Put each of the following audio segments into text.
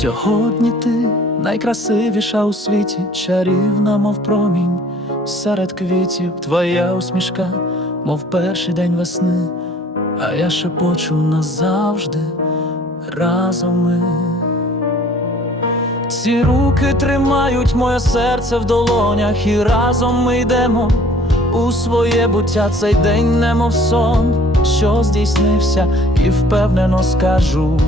Сьогодні ти найкрасивіша у світі, чарівна, мов промінь, серед квітів твоя усмішка, мов перший день весни, а я шепочу назавжди разом ми. Ці руки тримають моє серце в долонях, і разом ми йдемо у своє буття цей день, немов сон, що здійснився, і впевнено скажу.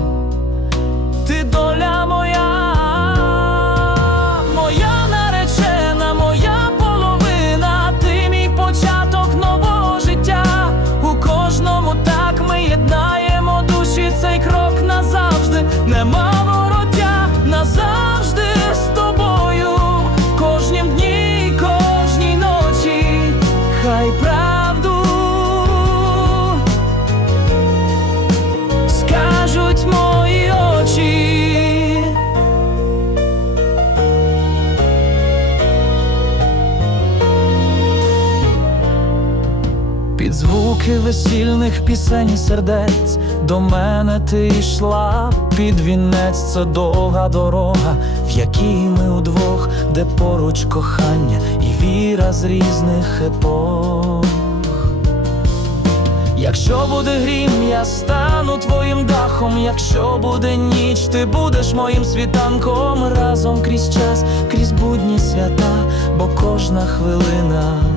Під звуки весільних пісень і сердець до мене ти йшла під вінець, це довга дорога, в якій ми удвох, де поруч кохання і віра з різних епох. Якщо буде грім, я стану твоїм дахом. Якщо буде ніч, ти будеш моїм світанком разом крізь час, крізь будні свята, бо кожна хвилина